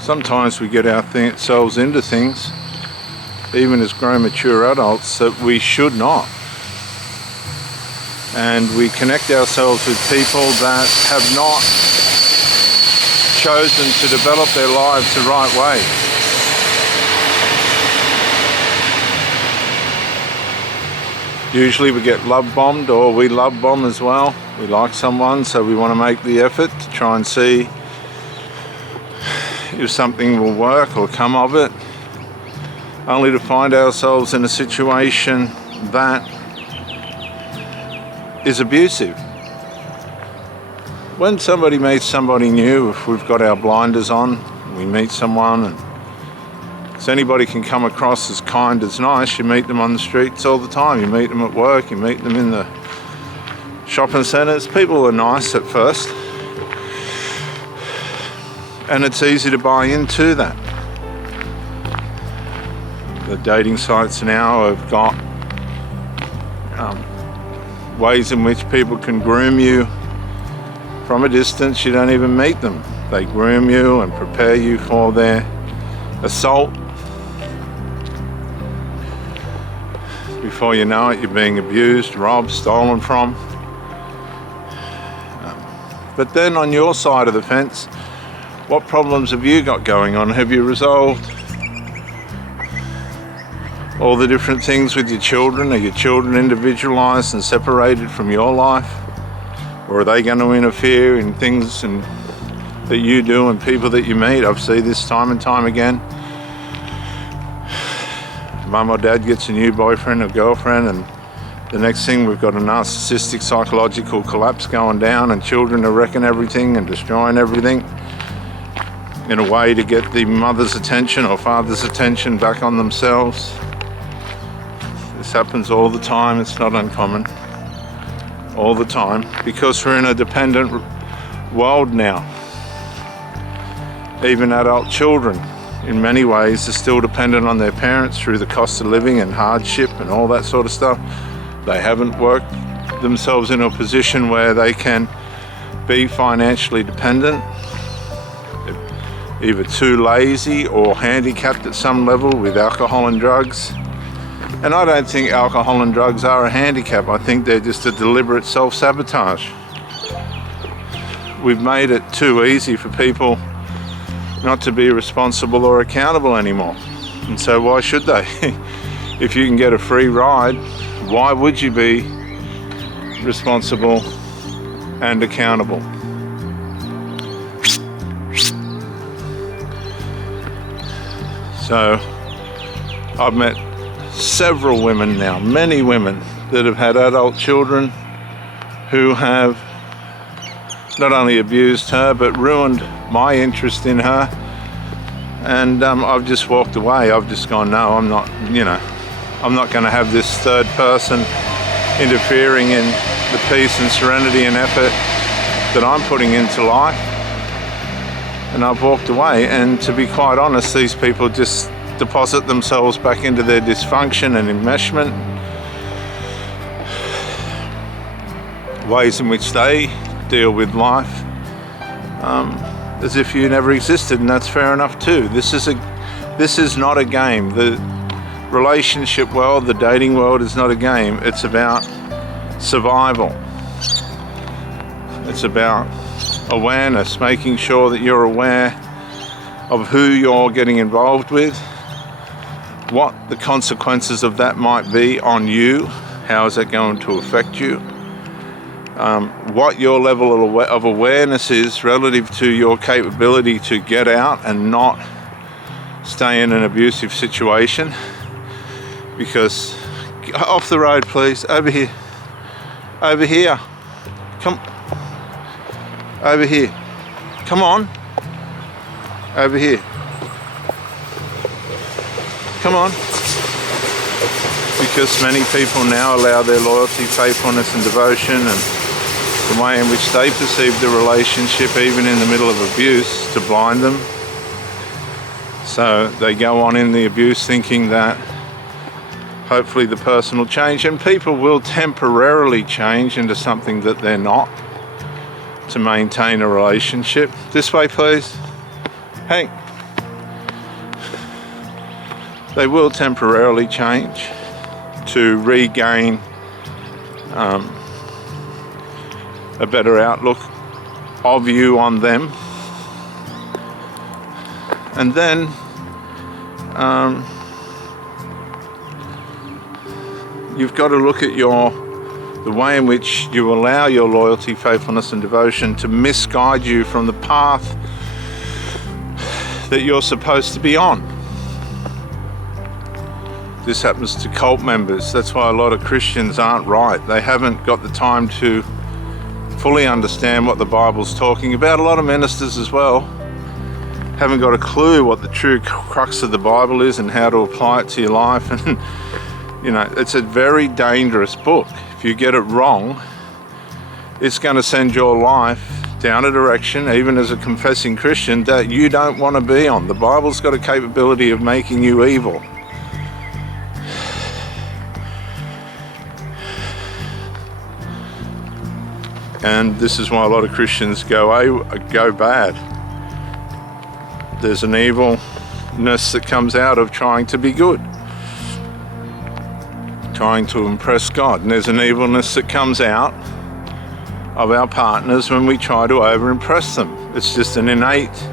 Sometimes we get ourselves into things, even as grown mature adults, that we should not. And we connect ourselves with people that have not chosen to develop their lives the right way. Usually we get love bombed, or we love bomb as well. We like someone, so we want to make the effort to try and see if something will work or come of it, only to find ourselves in a situation that is abusive. When somebody meets somebody new, if we've got our blinders on, we meet someone, and so anybody can come across as kind as nice. You meet them on the streets all the time. You meet them at work, you meet them in the shopping centres. People are nice at first, and it's easy to buy into that. The dating sites now have got ways in which people can groom you from a distance. You don't even meet them. They groom you and prepare you for their assault. Before you know it, you're being abused, robbed, stolen from. But then on your side of the fence, what problems have you got going on? Have you resolved all the different things with your children? Are your children individualized and separated from your life? Or are they going to interfere in things that you do and people that you meet? I've seen this time and time again. Mum or dad gets a new boyfriend or girlfriend, and the next thing we've got a narcissistic psychological collapse going down, and children are wrecking everything and destroying everything in a way to get the mother's attention or father's attention back on themselves. This happens all the time. It's not uncommon. All the time, because we're in a dependent world now. Even adult children in many ways are still dependent on their parents through the cost of living and hardship and all that sort of stuff. They haven't worked themselves into a position where they can be financially dependent. They're either too lazy or handicapped at some level with alcohol and drugs. And I don't think alcohol and drugs are a handicap. I think they're just a deliberate self-sabotage. We've made it too easy for people not to be responsible or accountable anymore. And so why should they? If you can get a free ride, why would you be responsible and accountable? So I've met several women now, many women that have had adult children who have not only abused her but ruined my interest in her, and I've just walked away. I've just gone, no, I'm not going to have this third person interfering in the peace and serenity and effort that I'm putting into life. And I've walked away, and to be quite honest, these people just deposit themselves back into their dysfunction and enmeshment, ways in which they deal with life, as if you never existed, and that's fair enough too. This is not a game. The relationship world, the dating world is not a game. It's about survival. It's about awareness, making sure that you're aware of who you're getting involved with, what the consequences of that might be on you, how is that going to affect you, what your level of awareness is relative to your capability to get out and not stay in an abusive situation. Because, off the road please, over here, come, over here, come on, over here, come on. Because many people now allow their loyalty, faithfulness and devotion and the way in which they perceive the relationship, even in the middle of abuse, to blind them. So they go on in the abuse thinking that hopefully the person will change, and people will temporarily change into something that they're not to maintain a relationship. This way please. Hey, they will temporarily change to regain a better outlook of you on them. And then you've got to look at the way in which you allow your loyalty, faithfulness and devotion to misguide you from the path that you're supposed to be on. This happens to cult members. That's why a lot of Christians aren't right. They haven't got the time to fully understand what the Bible's talking about. A lot of ministers as well haven't got a clue what the true crux of the Bible is and how to apply it to your life. And you know, it's a very dangerous book. If you get it wrong, it's going to send your life down a direction, even as a confessing Christian, that you don't want to be on. The Bible's got a capability of making you evil. And this is why a lot of Christians go bad. There's an evilness that comes out of trying to be good, trying to impress God. And there's an evilness that comes out of our partners when we try to over-impress them. It's just an innate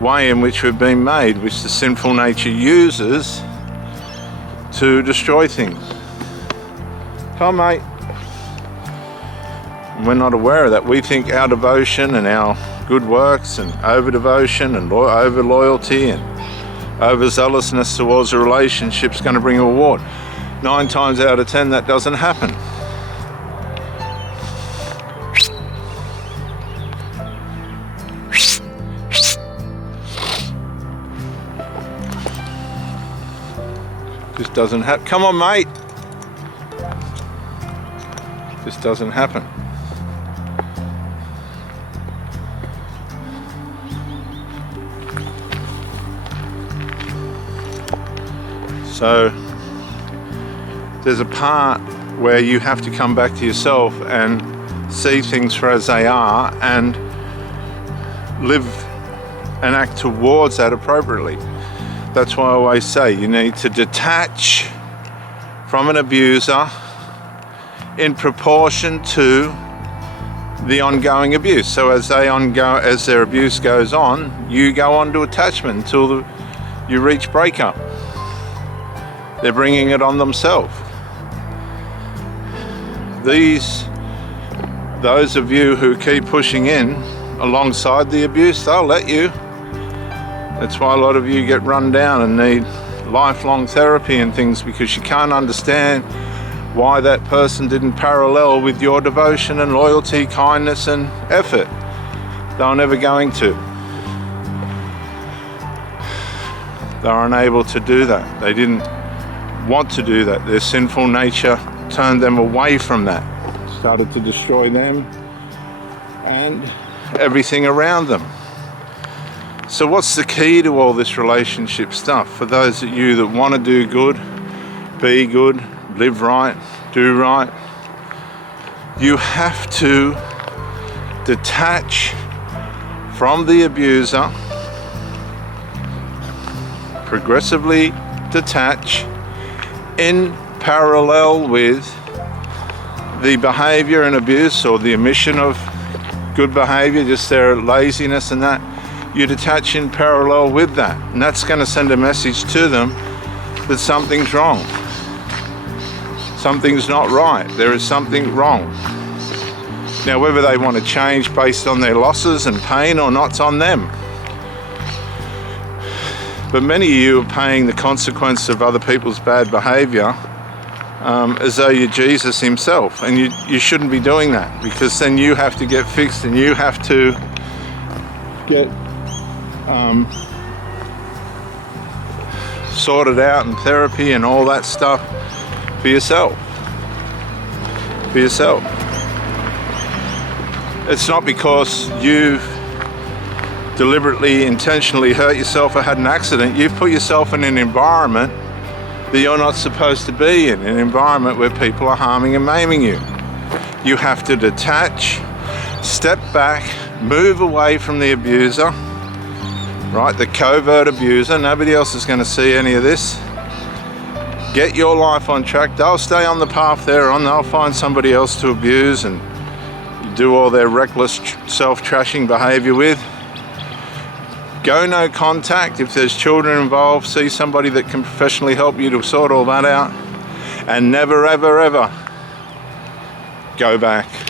way in which we've been made, which the sinful nature uses to destroy things. Come, mate. And we're not aware of that. We think our devotion and our good works and over-devotion and over-loyalty and over-zealousness towards a relationship is going to bring a reward. 9 times out of 10 that doesn't happen. Just doesn't happen. Come on, mate. Just doesn't happen. So there's a part where you have to come back to yourself and see things for as they are and live and act towards that appropriately. That's why I always say you need to detach from an abuser in proportion to the ongoing abuse. So as their abuse goes on, you go on to attachment until you reach breakup. They're bringing it on themselves. Those of you who keep pushing in alongside the abuse, they'll let you. That's why a lot of you get run down and need lifelong therapy and things, because you can't understand why that person didn't parallel with your devotion and loyalty, kindness and effort. They're never going to. They're unable to do that. They didn't want to do that. Their sinful nature turned them away from that, started to destroy them and everything around them. So what's the key to all this relationship stuff? For those of you that want to do good, be good, live right, do right, you have to detach from the abuser, progressively detach in parallel with the behavior and abuse, or the omission of good behavior, just their laziness and that. You detach in parallel with that, and that's going to send a message to them that something's wrong. Something's not right. There is something wrong. Now, whether they want to change based on their losses and pain or not, it's on them. But many of you are paying the consequence of other people's bad behavior as though you're Jesus himself, and you shouldn't be doing that, because then you have to get fixed and you have to get sorted out in therapy and all that stuff for yourself. It's not because you've deliberately, intentionally hurt yourself or had an accident. You've put yourself in an environment that you're not supposed to be in, an environment where people are harming and maiming you. You have to detach, step back, move away from the abuser, right? The covert abuser. Nobody else is going to see any of this. Get your life on track. They'll stay on the path they're on. They'll find somebody else to abuse and do all their reckless self-trashing behavior with. Go no contact. If there's children involved, see somebody that can professionally help you to sort all that out. And never, ever, ever go back.